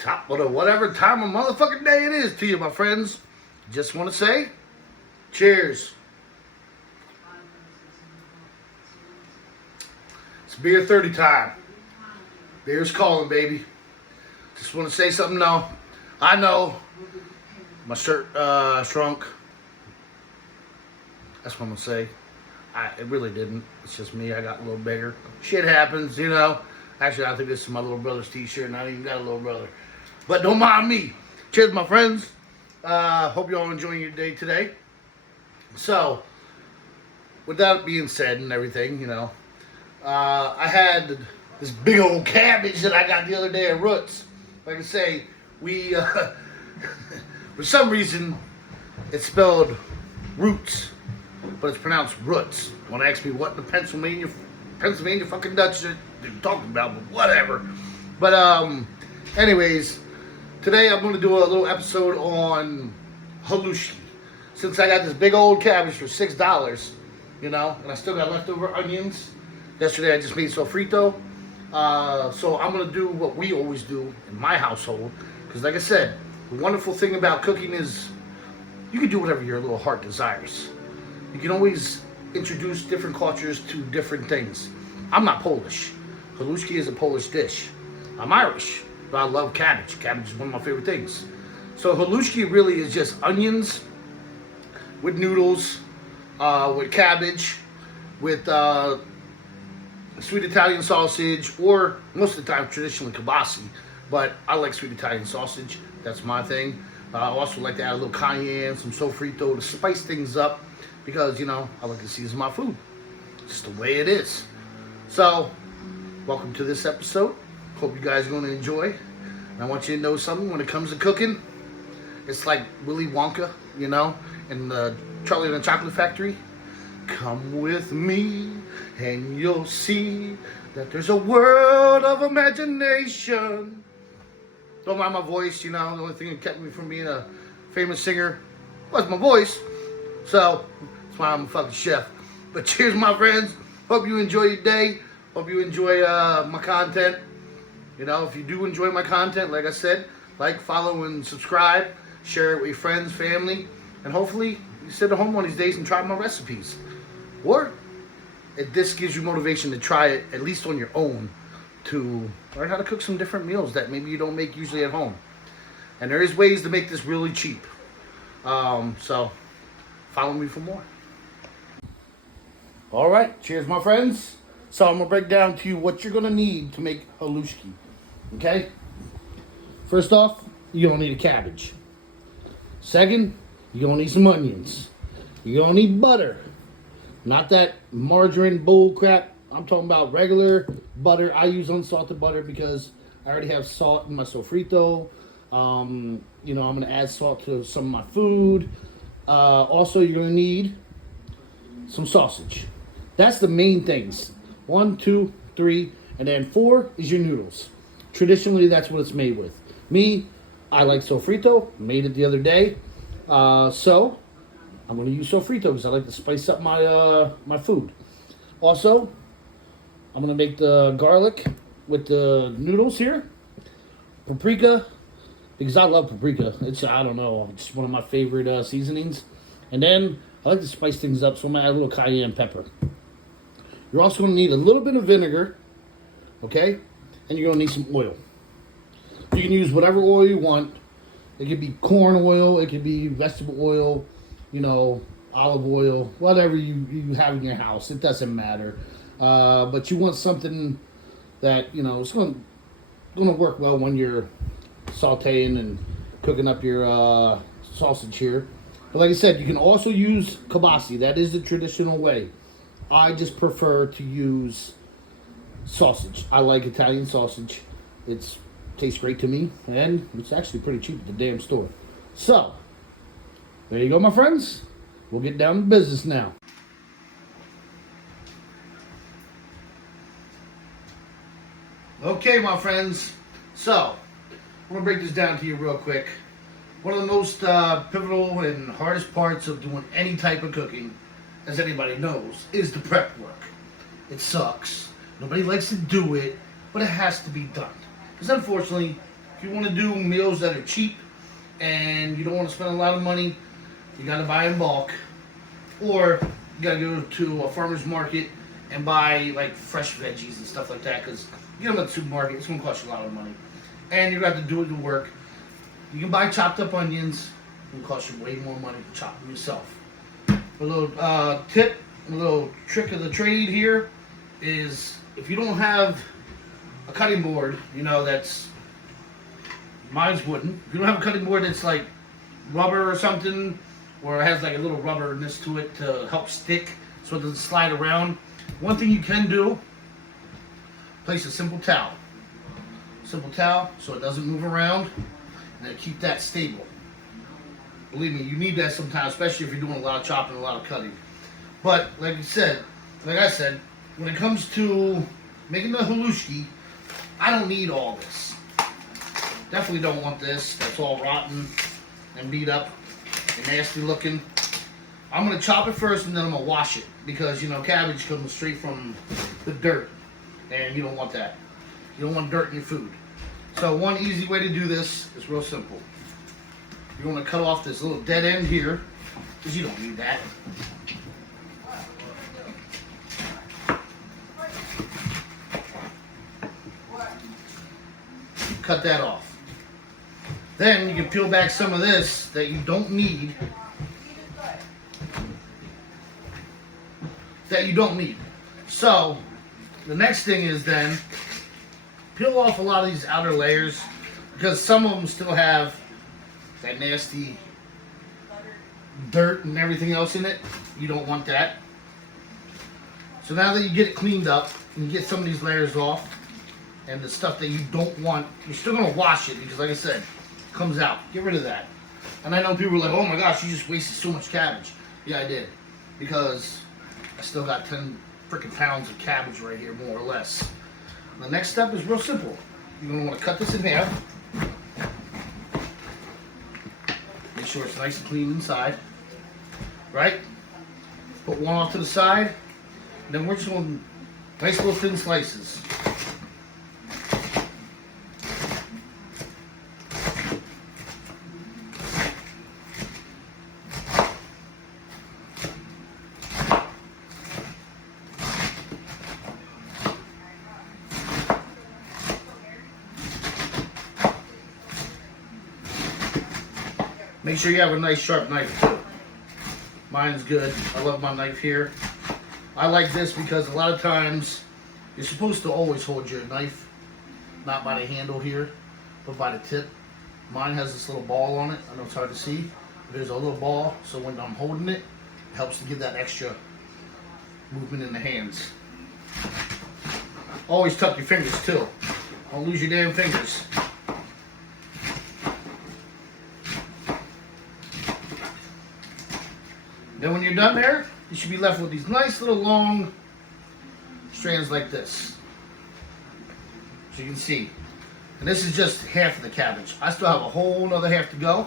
top of whatever time of motherfucking day it is to you, my friends. Just want to say, cheers. It's beer 30 time. Beer's calling, baby. Just want to say something now. I know my shirt shrunk. That's what I'm going to say. It really didn't. It's just me. I got a little bigger. Shit happens, you know. Actually, I think this is my little brother's t-shirt, and I ain't even got a little brother. But don't mind me. Cheers, my friends. Hope you all enjoying your day today. So, with that being said and everything, you know, I had this big old cabbage that I got the other day at Roots. Like I say, we, for some reason, it's spelled roots, but it's pronounced roots. Want to ask me what the Pennsylvania fucking Dutch they're talking about, but whatever. But anyways, today I'm going to do a little episode on Haluski. Since I got this big old cabbage for $6, you know, and I still got leftover onions. Yesterday I just made sofrito. So I'm going to do what we always do in my household. Because like I said, the wonderful thing about cooking is you can do whatever your little heart desires. You can always introduce different cultures to different things. I'm not Polish. Haluski is a Polish dish. I'm Irish, but I love cabbage. Cabbage is one of my favorite things. So Haluski really is just onions with noodles, with cabbage, with sweet Italian sausage, or most of the time traditionally kielbasa. But I like sweet Italian sausage. That's my thing. I also like to add a little cayenne, some sofrito to spice things up because, you know, I like to season my food. Just the way it is. So, welcome to this episode. Hope you guys are going to enjoy. And I want you to know something. When it comes to cooking, it's like Willy Wonka, you know, in the Charlie and the Chocolate Factory. Come with me and you'll see that there's a world of imagination. Don't mind my voice, you know. The only thing that kept me from being a famous singer was my voice. So, that's why I'm a fucking chef. But cheers, my friends. Hope you enjoy your day. Hope you enjoy my content. You know, if you do enjoy my content, like I said, like, follow, and subscribe. Share it with your friends, family. And hopefully, you sit at home one of these days and try my recipes. Or, if this gives you motivation to try it, at least on your own, to learn how to cook some different meals that maybe you don't make usually at home. And there is ways to make this really cheap. So, follow me for more. Alright, cheers my friends. So I'm going to break down to you what you're going to need to make Haluski. Okay? First off, you're going to need a cabbage. Second, you're going to need some onions. You're going to need butter. Not that margarine bull crap. I'm talking about regular butter. I use unsalted butter because I already have salt in my sofrito. You know, I'm going to add salt to some of my food. Also, you're going to need some sausage. That's the main things. 1, 2, 3, and then 4 is your noodles. Traditionally, that's what it's made with. Me, I like sofrito. Made it the other day. So, I'm going to use sofrito because I like to spice up my food. Also, I'm going to make the garlic with the noodles here. Paprika, because I love paprika. It's, I don't know, it's one of my favorite seasonings. And then, I like to spice things up, so I'm going to add a little cayenne pepper. You're also going to need a little bit of vinegar, okay? And you're going to need some oil. You can use whatever oil you want. It could be corn oil, it could be vegetable oil, you know, olive oil, whatever you have in your house. It doesn't matter. But you want something that, you know, it's going to work well when you're sauteing and cooking up your sausage here. But like I said, you can also use kielbasa. That is the traditional way. I just prefer to use sausage. I like Italian sausage. It tastes great to me, and it's actually pretty cheap at the damn store. So, there you go, my friends. We'll get down to business now. Okay, my friends. So, I'm going to break this down to you real quick. One of the most pivotal and hardest parts of doing any type of cooking, as anybody knows, is the prep work. It sucks. Nobody likes to do it, but it has to be done. Because unfortunately, if you want to do meals that are cheap and you don't want to spend a lot of money, you got to buy in bulk, or you got to go to a farmer's market and buy like fresh veggies and stuff like that, because you get them at the supermarket, it's going to cost you a lot of money. And you're going to have to do it to work. You can buy chopped up onions. It will cost you way more money to chop them yourself. A little tip, a little trick of the trade here is, if you don't have a cutting board, you know, that's, mine's wooden. If you don't have a cutting board that's like rubber or something, or it has like a little rubberness to it to help stick so it doesn't slide around, one thing you can do, place a simple towel. Simple towel so it doesn't move around, and then keep that stable. Believe me, you need that sometimes, especially if you're doing a lot of chopping, a lot of cutting. But like I said, when it comes to making the haluski, I don't need all this. Definitely don't want this. That's all rotten and beat up and nasty looking. I'm going to chop it first and then I'm going to wash it, because, you know, cabbage comes straight from the dirt and you don't want that. You don't want dirt in your food. So one easy way to do this is real simple. You're going to cut off this little dead end here, because you don't need that. Cut that off. Then you can peel back some of this that you don't need. So the next thing is then peel off a lot of these outer layers, because some of them still have that nasty dirt and everything else in it. You don't want that. So now that you get it cleaned up and you get some of these layers off and the stuff that you don't want, you're still going to wash it, because like I said, it comes out. Get rid of that. And I know people are like, oh my gosh, you just wasted so much cabbage. Yeah, I did. Because I still got 10 freaking pounds of cabbage right here, more or less. The next step is real simple. You're going to want to cut this in half. Make sure it's nice and clean inside. Right? Put one off to the side. And then we're just going nice little thin slices. Make sure you have a nice sharp knife too. Mine's good. I love my knife here. I like this because a lot of times you're supposed to always hold your knife, not by the handle here, but by the tip. Mine has this little ball on it. I know it's hard to see, but there's a little ball, so when I'm holding it, it helps to give that extra movement in the hands. Always tuck your fingers too. Don't lose your damn fingers. Then when you're done there, you should be left with these nice little long strands like this. So you can see. And this is just half of the cabbage. I still have a whole other half to go.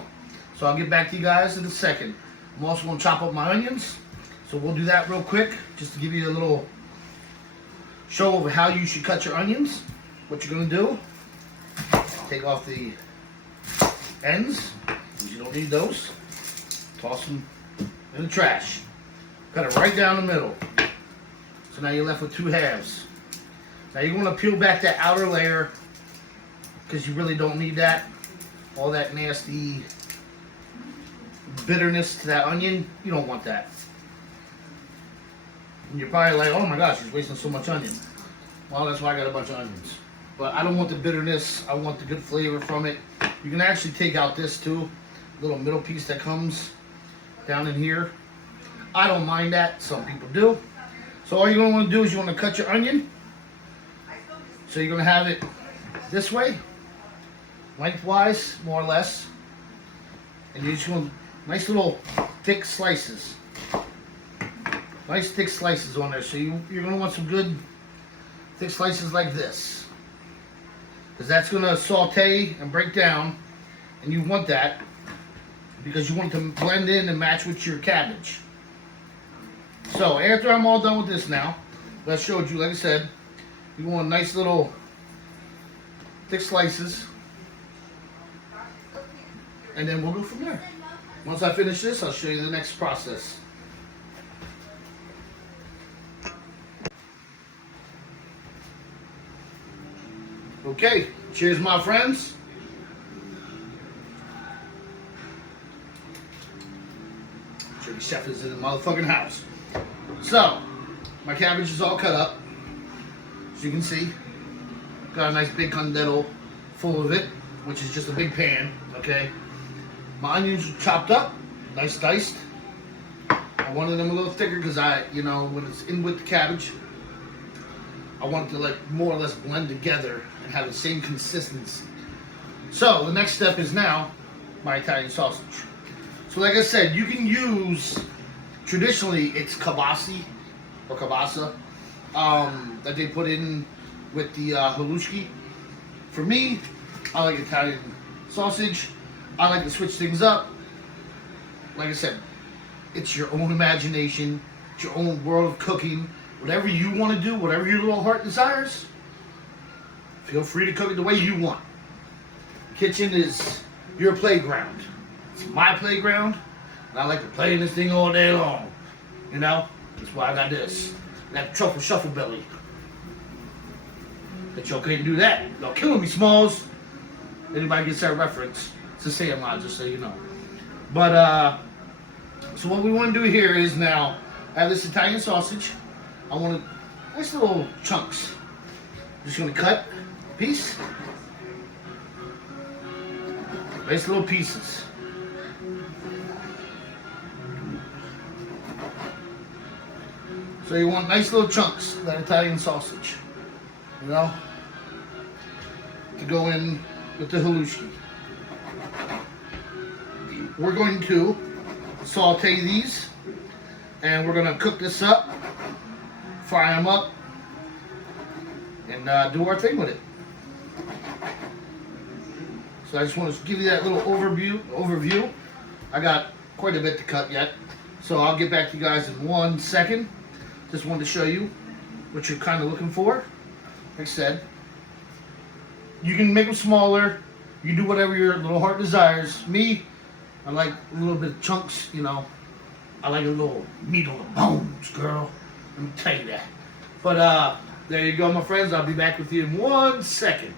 So I'll get back to you guys in a second. I'm also going to chop up my onions. So we'll do that real quick, just to give you a little show of how you should cut your onions. What you're going to do, take off the ends, because you don't need those. Toss them in the trash. Cut it right down the middle. So now you're left with two halves. Now you want to peel back that outer layer, because you really don't need that. All that nasty bitterness to that onion, you don't want that. And you're probably like, oh my gosh, he's wasting so much onion. Well, that's why I got a bunch of onions. But I don't want the bitterness, I want the good flavor from it. You can actually take out this too, little middle piece that comes down in here. I don't mind that, some people do. So all you're going to want to do is you want to cut your onion. So you're going to have it this way, lengthwise, more or less. And you're just going to, nice little thick slices. Nice thick slices on there. So you're going to want some good thick slices like this. Because that's going to saute and break down. And you want that, because you want it to blend in and match with your cabbage. So after I'm all done with this now, I showed you, like I said, you want nice little thick slices. and then we'll go from there. Once I finish this, I'll show you the next process. Okay, cheers, my friends. Sure, the chef is in the motherfucking house. So, my cabbage is all cut up, as you can see. Got a nice big condensed full of it, which is just a big pan, okay? My onions are chopped up, nice diced. I wanted them a little thicker because when it's in with the cabbage, I want it to like more or less blend together and have the same consistency. So the next step is now my Italian sausage. So like I said, you can use, traditionally it's Keilbasa or Keilbasa that they put in with the Haluski. For me, I like Italian sausage. I like to switch things up. Like I said, it's your own imagination. It's your own world of cooking. Whatever you want to do, whatever your little heart desires, feel free to cook it the way you want. Kitchen is your playground. It's my playground, and I like to play in this thing all day long. You know? That's why I got this. That truffle shuffle belly. Bet y'all couldn't do that. Y'all killing me, Smalls. Anybody gets that reference, it's the same line, just so you know. But, so what we want to do here is now, I have this Italian sausage. I want nice little chunks. I'm just going to cut a piece. Nice little pieces. So you want nice little chunks of that Italian sausage. You know? To go in with the haluski. We're going to saute these, and we're going to cook this up, fry them up, and do our thing with it. So I just want to give you that little overview. I got quite a bit to cut yet, so I'll get back to you guys in 1 second. Just wanted to show you what you're kind of looking for. Like I said, you can make them smaller. You can do whatever your little heart desires. Me, I like a little bit of chunks, you know. I like a little meat on the bones, girl. Let me tell you that. But there you go, my friends. I'll be back with you in 1 second.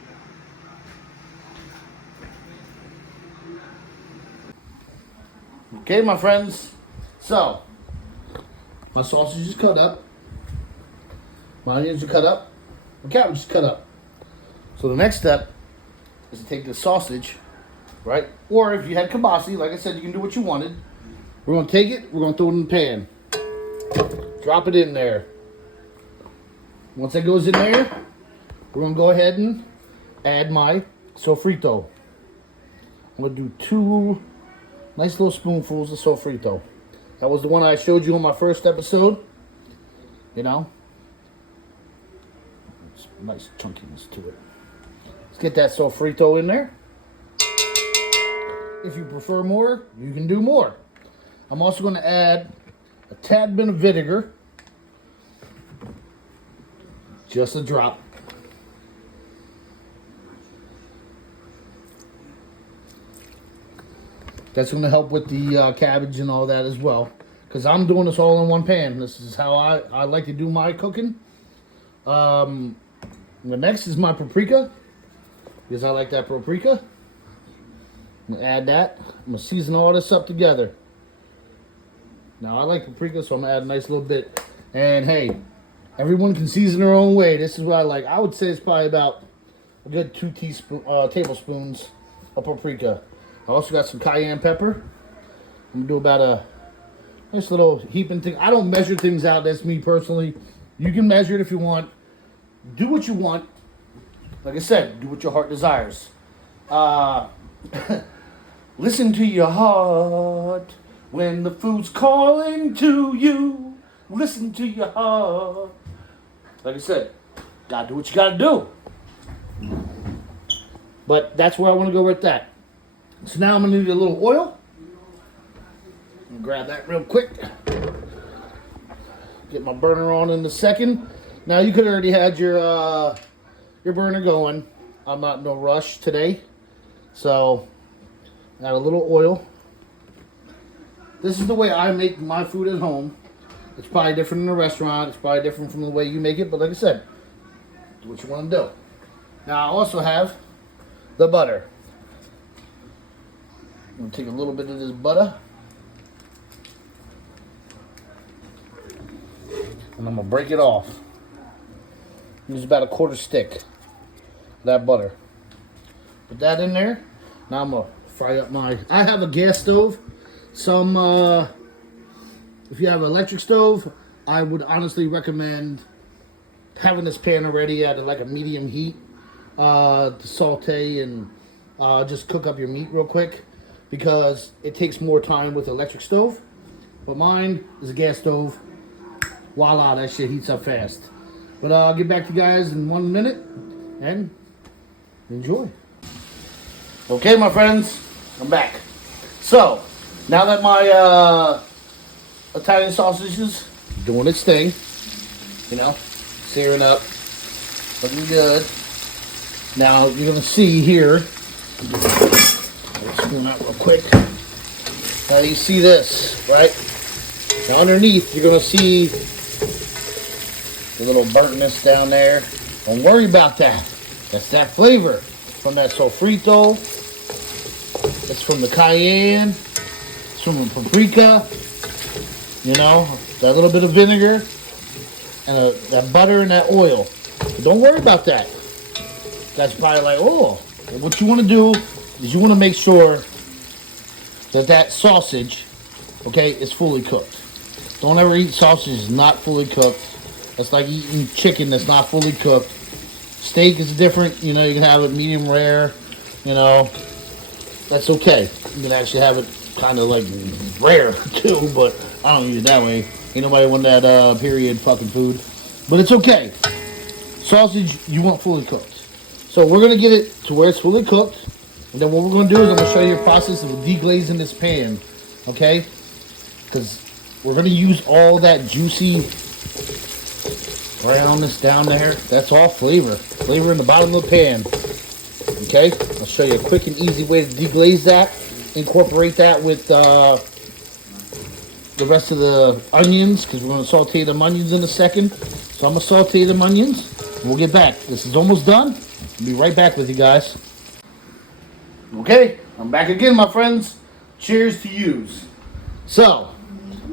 Okay, my friends. So, my sausage is cut up. My onions are cut up. My cabbage is cut up. So the next step is to take the sausage, right? Or if you had kielbasa, like I said, you can do what you wanted. We're going to take it, we're going to throw it in the pan. Drop it in there. Once that goes in there, we're going to go ahead and add my sofrito. I'm going to do 2 nice little spoonfuls of sofrito. That was the one I showed you on my first episode. You know? Some nice chunkiness to it. Let's get that sofrito in there. If you prefer more, you can do more. I'm also going to add a tad bit of vinegar. Just a drop. That's going to help with the cabbage and all that as well. Because I'm doing this all in one pan. This is how I like to do my cooking. The next is my paprika. Because I like that paprika. I'm going to add that. I'm going to season all this up together. Now, I like paprika, so I'm going to add a nice little bit. And hey, everyone can season their own way. This is what I like. I would say it's probably about a good 2 tablespoons of paprika. I also got some cayenne pepper. I'm going to do about a nice little heaping thing. I don't measure things out. That's me personally. You can measure it if you want. Do what you want. Like I said, do what your heart desires. Listen to your heart when the food's calling to you. Listen to your heart. Like I said, gotta do what you gotta do. But that's where I want to go with that. So now I'm gonna need a little oil. I'm gonna grab that real quick. Get my burner on in a second. Now you could already had your burner going. I'm not in no rush today, so Add a little oil. This is the way I make my food at home. It's probably different in a restaurant. It's probably different from the way you make it. But like I said, do what you want to do. Now I also have the butter. I'm going to take a little bit of this butter. And I'm going to break it off. Use about a quarter stick of that butter. Put that in there. Now I'm going to fry up my... I have a gas stove. Some... if you have an electric stove, I would honestly recommend having this pan already at like a medium heat to saute and just cook up your meat real quick, because it takes more time with the electric stove. But mine is a gas stove. Voila, that shit heats up fast. But I'll get back to you guys in 1 minute and enjoy. Okay, my friends, I'm back. So, now that my Italian sausage is doing its thing, you know, searing up, looking good. Now you're gonna see here. Let's spoon out real quick. Now you see this, right? Now underneath you're gonna see the little burntness down there. Don't worry about that. That's that flavor from that sofrito. It's from the cayenne. It's from the paprika. You know, that little bit of vinegar and that butter and that oil. But don't worry about that. That's probably like, oh. What you want to do is you want to make sure that that sausage, okay, is fully cooked. Don't ever eat sausage that's not fully cooked. That's like eating chicken that's not fully cooked. Steak is different. You know, you can have it medium rare. You know, that's okay. You can actually have it kind of like rare too, but I don't eat it that way. Ain't nobody want that period fucking food. But it's okay. Sausage, you want fully cooked. So we're going to get it to where it's fully cooked. And then what we're going to do is I'm going to show you a process of deglazing this pan. Okay? Because we're going to use all that juicy brownness down there. That's all flavor. Flavor in the bottom of the pan. Okay? I'll show you a quick and easy way to deglaze that. Incorporate that with the rest of the onions, because we're going to saute them onions in a second. So I'm going to saute them onions, and we'll get back. This is almost done. I'll be right back with you guys. Okay, I'm back again, my friends. Cheers to yous. So,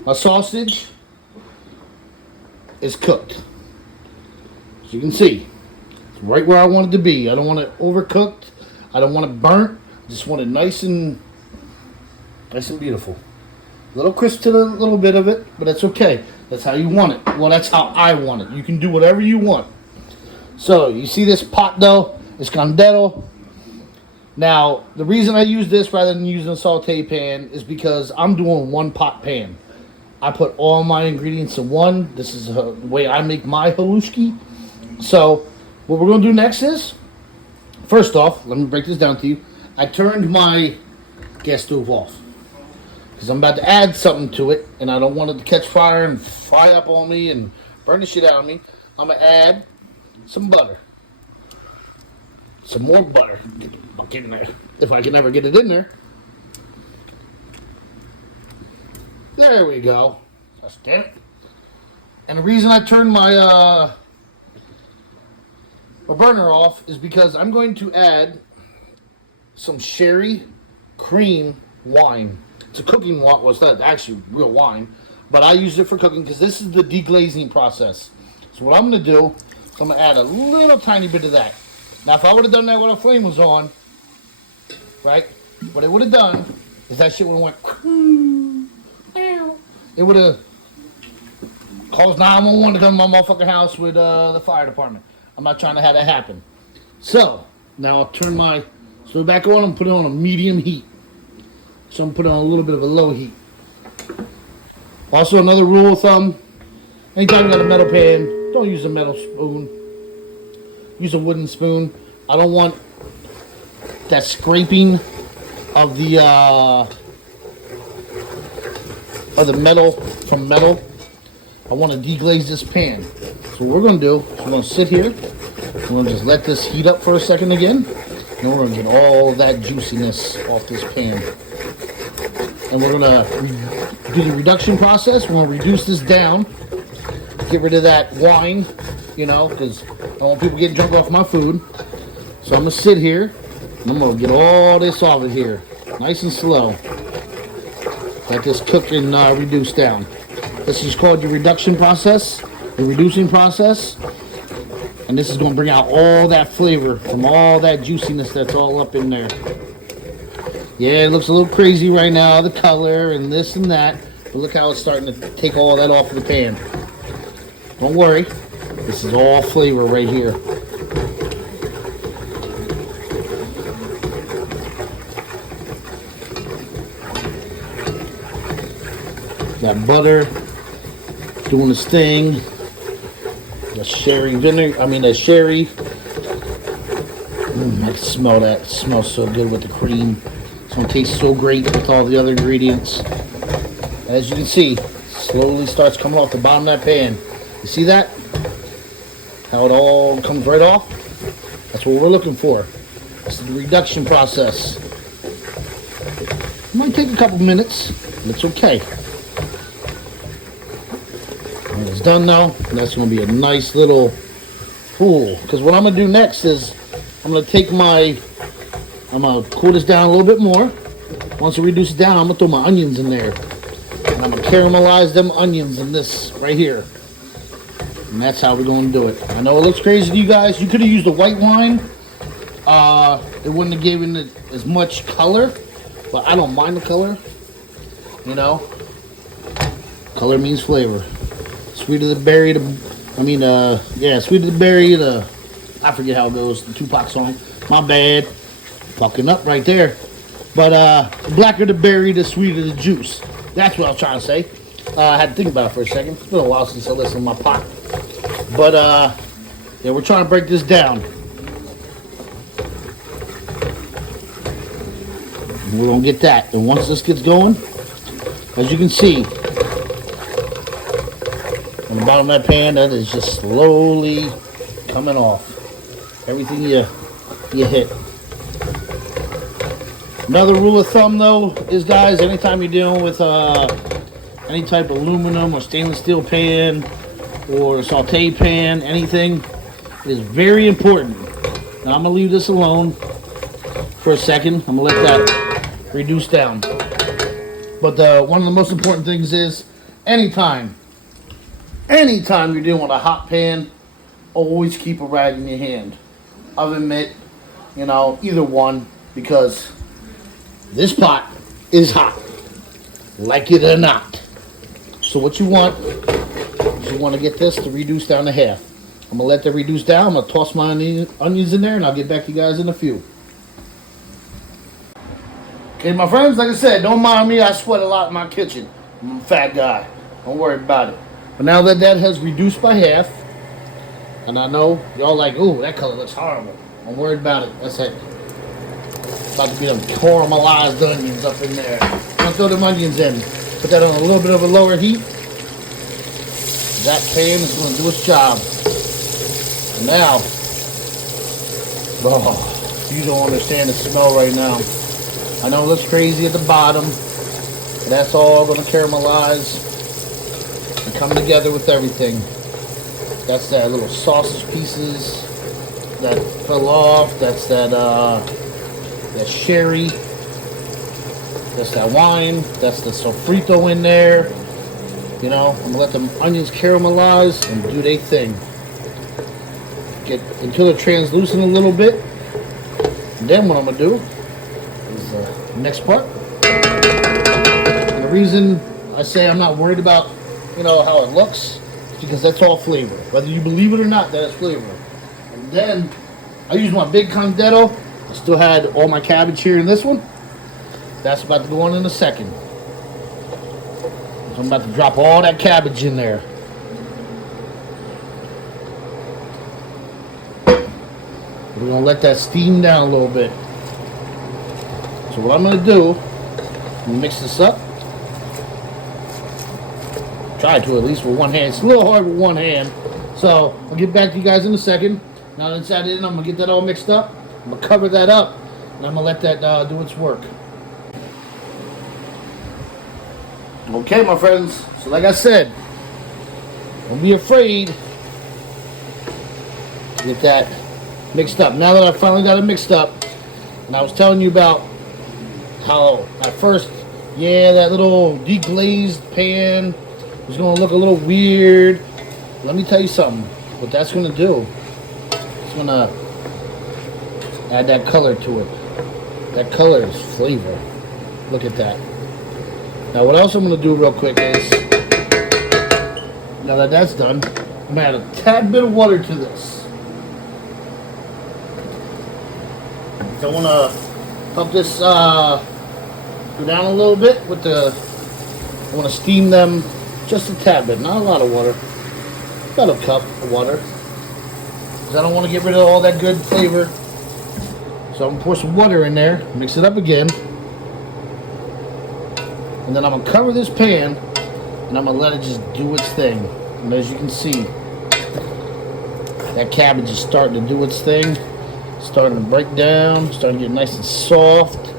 my sausage is cooked. As you can see, it's right where I want it to be. I don't want it overcooked. I don't want it burnt. I just want it nice and beautiful. A little crisp to the little bit of it, but that's okay. That's how you want it. Well, that's how I want it. You can do whatever you want. So, you see this pot dough? It's candelo. Now, the reason I use this rather than using a saute pan is because I'm doing one pot pan. I put all my ingredients in one. This is the way I make my haluski. So, what we're going to do next is, first off, let me break this down to you. I turned my gas stove off, because I'm about to add something to it, and I don't want it to catch fire and fry up on me and burn the shit out of me. I'm going to add some butter. Some more butter. Get the fuck in there. If I can ever get it in there. There we go. That's it. And the reason I turned my burner off is because I'm going to add some sherry cream wine. It's a cooking wine. Well, it's not actually real wine, but I use it for cooking because this is the deglazing process. So what I'm going to do is I'm going to add a little tiny bit of that. Now, if I would have done that while the flame was on, right, what it would have done is that shit would have went, it would have caused 911 to come to my motherfucking house with the fire department. I'm not trying to have that happen. So, now I'll turn my stove back on and put it on a medium heat. So I'm putting on a little bit of a low heat. Also, another rule of thumb, anytime you got a metal pan, don't use a metal spoon. Use a wooden spoon. I don't want that scraping of the metal from metal. I want to deglaze this pan. So what we're going to do is we're going to sit here. We're going to just let this heat up for a second again. And we're gonna get all of that juiciness off this pan. And we're gonna do the reduction process. We're gonna reduce this down. Get rid of that wine, you know, because I don't want people getting drunk off my food. So I'm gonna sit here and I'm gonna get all this off of here, nice and slow. Let this cook and reduce down. This is called the reduction process, the reducing process. And this is gonna bring out all that flavor from all that juiciness that's all up in there. Yeah, it looks a little crazy right now, the color and this and that. But look how it's starting to take all that off of the pan. Don't worry, this is all flavor right here. That butter doing its thing. The sherry vinegar, the sherry. I can smell that. It smells so good with the cream. It's gonna taste so great with all the other ingredients. As you can see, slowly starts coming off the bottom of that pan. You see that? How it all comes right off? That's what we're looking for. This is the reduction process. It might take a couple minutes, but it's okay. When it's done now, that's going to be a nice little pool. Because what I'm going to do next is I'm going to cool this down a little bit more. Once I reduce it down, I'm going to throw my onions in there. And I'm going to caramelize them onions in this right here. And that's how we're going to do it. I know it looks crazy to you guys. You could have used a white wine. It wouldn't have given it as much color. But I don't mind the color. You know. Color means flavor. Sweet of the berry, sweet of the berry, I forget how it goes, the Tupac song. My bad. Fucking up right there. But the blacker the berry, the sweeter the juice. That's what I was trying to say. I had to think about it for a second. It's been a while since I listened to my pot. But, yeah, we're trying to break this down. We're going to get that. And once this gets going, as you can see, on the bottom of that pan, that is just slowly coming off. Everything you hit. Another rule of thumb, though, is, guys, anytime you're dealing with any type of aluminum or stainless steel pan or saute pan, anything, it is very important. Now, I'm going to leave this alone for a second. I'm going to let that reduce down. But one of the most important things is anytime you're dealing with a hot pan, always keep a rag in your hand. Oven mitt, either one, because this pot is hot, like it or not. So what you want is you want to get this to reduce down to half. I'm going to let that reduce down. I'm going to toss my onions in there, and I'll get back to you guys in a few. Okay, my friends, like I said, don't mind me. I sweat a lot in my kitchen. I'm a fat guy. Don't worry about it. But now that has reduced by half, and I know y'all like, ooh, that color looks horrible. Don't worry about it. That's it. About to be them caramelized onions up in there. I'm going to throw them onions in. Put that on a little bit of a lower heat. That pan is going to do its job. And now, you don't understand the smell right now. I know it looks crazy at the bottom. But that's all going to caramelize and come together with everything. That's that little sausage pieces that fell off. That's that sherry. That's that wine. That's the sofrito in there. I'm gonna let them onions caramelize and do their thing. Get until they're translucent a little bit. And then what I'm gonna do is the next part. And the reason I say I'm not worried about how it looks is because that's all flavor. Whether you believe it or not, that is flavor. And then I use my big condito. I still had all my cabbage here in this one. That's about to go on in a second. So I'm about to drop all that cabbage in there. We're going to let that steam down a little bit. So what I'm going to do, I'm going to mix this up. Try to at least with one hand. It's a little hard with one hand. So I'll get back to you guys in a second. Now that it's added in, I'm going to get that all mixed up. I'm going to cover that up, and I'm going to let that do its work. Okay, my friends. So like I said, don't be afraid to get that mixed up. Now that I finally got it mixed up, and I was telling you about how at first, yeah, that little deglazed pan was going to look a little weird. Let me tell you something. What that's going to do, it's going to add that color to it. That color is flavor. Look at that. Now what else I'm going to do real quick is, now that that's done, I'm going to add a tad bit of water to this. I want to help this go down a little bit with the, I want to steam them just a tad bit, not a lot of water, about a cup of water, because I don't want to get rid of all that good flavor. So I'm going to pour some water in there, mix it up again, and then I'm going to cover this pan, and I'm going to let it just do its thing. And as you can see, that cabbage is starting to do its thing, starting to break down, starting to get nice and soft.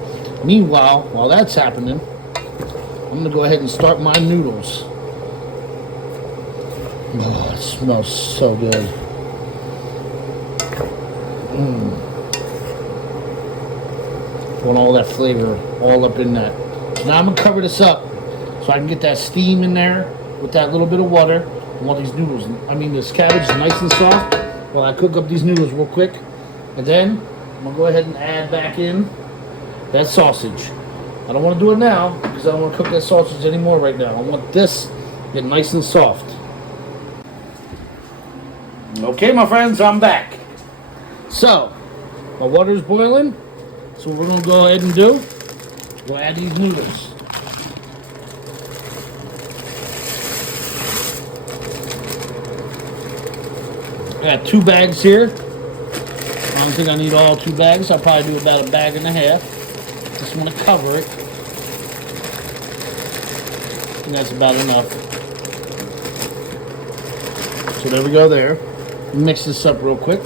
Meanwhile, while that's happening, I'm going to go ahead and start my noodles. Oh, it smells so good. Want all that flavor all up in that. So now I'm going to cover this up so I can get that steam in there with that little bit of water. I want these noodles, this cabbage nice and soft while I cook up these noodles real quick. And then I'm going to go ahead and add back in that sausage. I don't want to do it now because I don't want to cook that sausage anymore right now. I want this to get nice and soft. Okay, my friends, I'm back. So, my water is boiling. So what we're going to go ahead and do, we'll add these noodles. I got 2 bags here. I don't think I need all 2 bags. I'll probably do about 1.5 bags. Just want to cover it. And that's about enough. So there we go there. Mix this up real quick.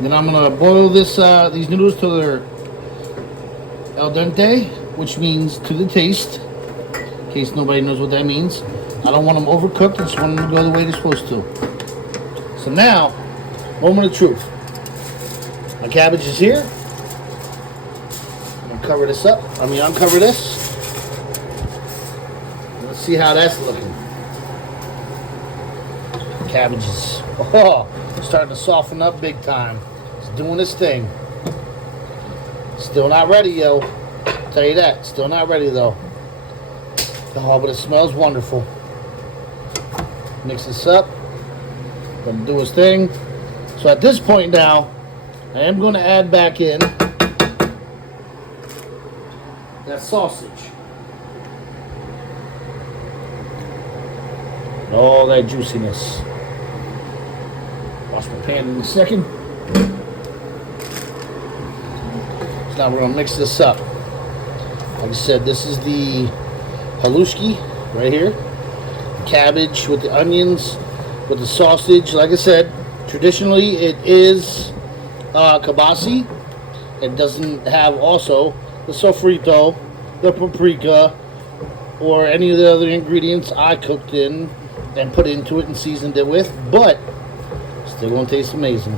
Then I'm going to boil this these noodles till they're al dente, which means to the taste, in case nobody knows what that means. I don't want them overcooked. I just want them to go the way they're supposed to. So now, moment of truth. My cabbage is here. I'm going to cover this up. Uncover this. Let's see how that's looking. Cabbage is starting to soften up big time. It's doing its thing. Still not ready, yo. I'll tell you that. Still not ready, though. Oh, but it smells wonderful. Mix this up. Let him do his thing. So at this point now, I am going to add back in that sausage. And all that juiciness. Wash my pan in a second. So now we're going to mix this up. Like I said, this is the Haluski right here. The cabbage with the onions, with the sausage. Like I said, traditionally it is Keilbasa. It doesn't have also the sofrito, the paprika, or any of the other ingredients I cooked in and put into it and seasoned it with, but still gonna taste amazing.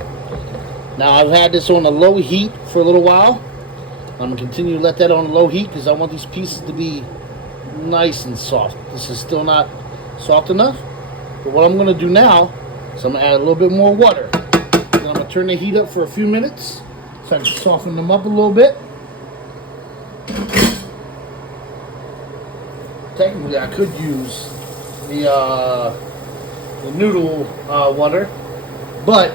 Now I've had this on a low heat for a little while. I'm gonna continue to let that on a low heat because I want these pieces to be nice and soft. This is still not soft enough, but what I'm gonna do now is I'm gonna add a little bit more water. Then I'm gonna turn the heat up for a few minutes so I can soften them up a little bit. Technically, I could use the noodle water, but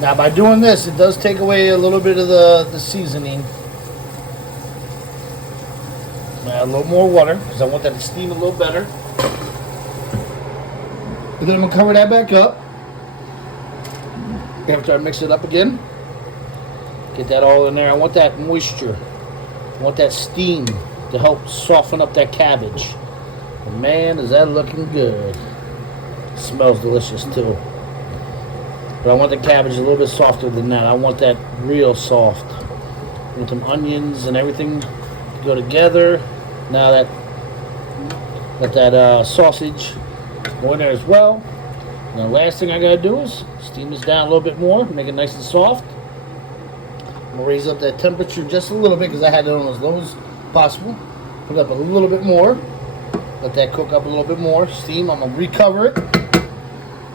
now by doing this, it does take away a little bit of the seasoning. Add a little more water because I want that to steam a little better. And then I'm gonna cover that back up after I mix it up again. Get that all in there. I want that moisture. I want that steam to help soften up that cabbage. And man, is that looking good. Smells delicious too. But I want the cabbage a little bit softer than that. I want that real soft. With some onions and everything to go together. Now that let that sausage go in there as well. And the last thing I gotta do is steam this down a little bit more, make it nice and soft. I'm gonna raise up that temperature just a little bit because I had it on as low as possible. Put it up a little bit more. Let that cook up a little bit more. Steam. I'm gonna recover it,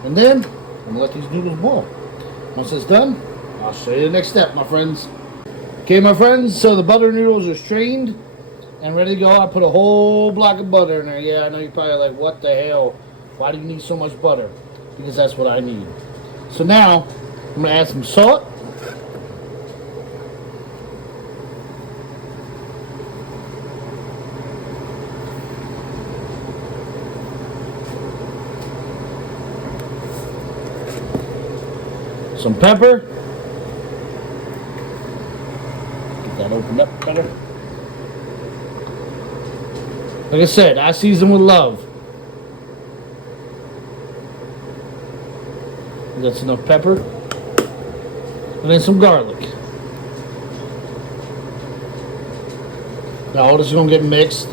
and then I'm gonna let these noodles boil. Once it's done, I'll show you the next step, my friends. Okay, my friends. So the butter noodles are strained and ready to go. I put a whole block of butter in there. Yeah, I know you're probably like, what the hell? Why do you need so much butter? Because that's what I need. So now I'm gonna add some salt. Some pepper. Get that opened up better. Like I said, I season with love. That's enough pepper. And then some garlic. Now all this is going to get mixed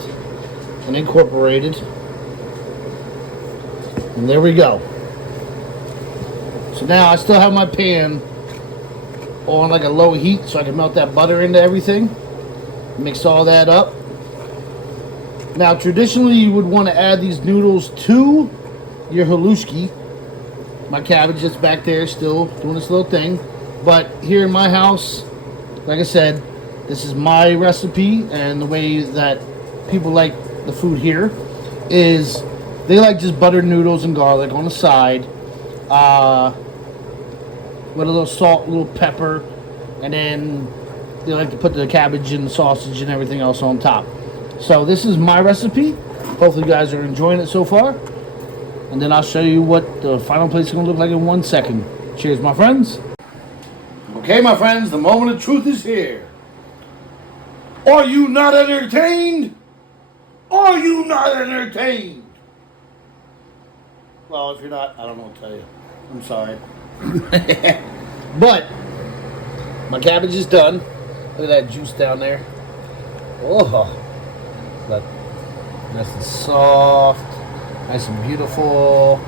and incorporated. And there we go. So now I still have my pan on like a low heat so I can melt that butter into everything. Mix all that up. Now traditionally you would want to add these noodles to your haluski. My cabbage is back there still doing this little thing. But here in my house, like I said, this is my recipe, and the way that people like the food here is they like just buttered noodles and garlic on the side. With a little salt, a little pepper, and then they like to put the cabbage and the sausage and everything else on top. So this is my recipe. Hopefully you guys are enjoying it so far. And then I'll show you what the final plate is going to look like in 1 second. Cheers, my friends. Okay, my friends, the moment of truth is here. Are you not entertained? Are you not entertained? Well, if you're not, I don't know what to tell you. I'm sorry. But my cabbage is done. Look at that juice down there. Oh, that nice and soft, nice and beautiful.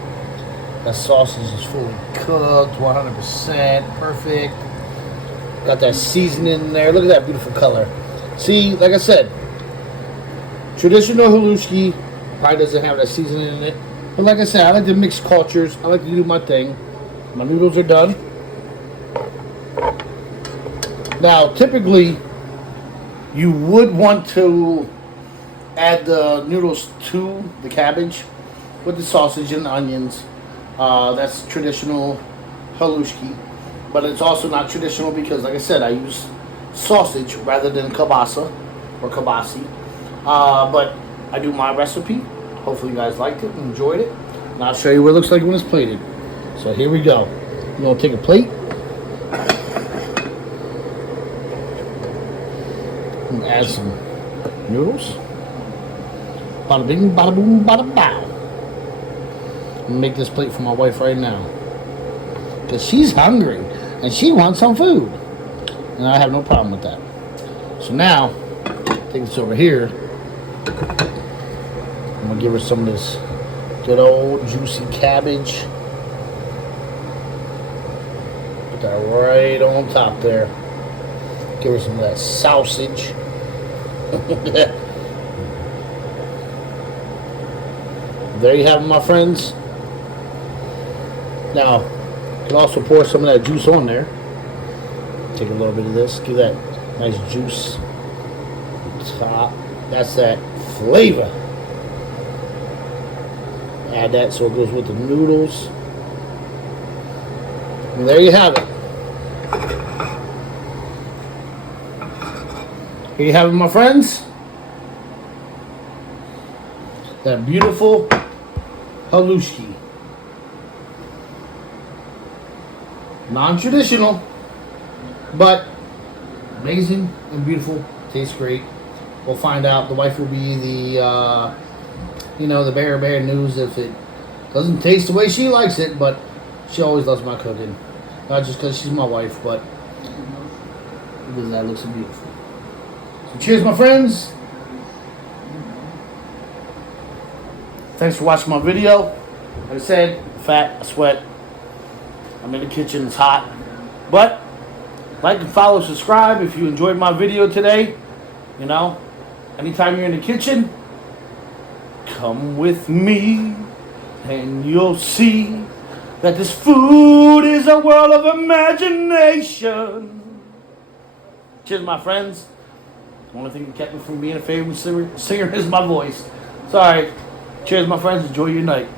That sausage is fully cooked, 100%, perfect. Got that seasoning in there. Look at that beautiful color. See, like I said, traditional haluski probably doesn't have that seasoning in it. But like I said, I like to mix cultures. I like to do my thing. My noodles are done. Now, typically, you would want to add the noodles to the cabbage with the sausage and the onions. That's traditional haluski. But it's also not traditional because, like I said, I use sausage rather than kielbasa or kielbasi. But I do my recipe. Hopefully you guys liked it and enjoyed it. And I'll show you what it looks like when it's plated. So here we go. I'm going to take a plate. And add some noodles. Bada bing, bada boom, bada bow. I'm going to make this plate for my wife right now. Because she's hungry. And she wants some food. And I have no problem with that. So now, take this over here. I'm going to give her some of this good old juicy cabbage. Put that right on top there. Give her some of that sausage. There you have it, my friends. Now, you can also pour some of that juice on there. Take a little bit of this. Give that nice juice on top. That's that flavor. Add that so it goes with the noodles. And there you have it. Here you have it, my friends. That beautiful haluski. Non-traditional, but amazing and beautiful. Tastes great. We'll find out. The wife will be the, the bearer news if it Doesn't taste the way she likes it, but she always loves my cooking. Not just because she's my wife, but because that looks so beautiful. So cheers, my friends. Thanks for watching my video. Like I said, fat, I sweat. I'm in the kitchen, it's hot. But, like and follow, subscribe if you enjoyed my video today. You know, anytime you're in the kitchen, come with me and you'll see that this food is a world of imagination. Cheers, my friends. The only thing that kept me from being a favorite singer is my voice. Sorry. Cheers, my friends. Enjoy your night.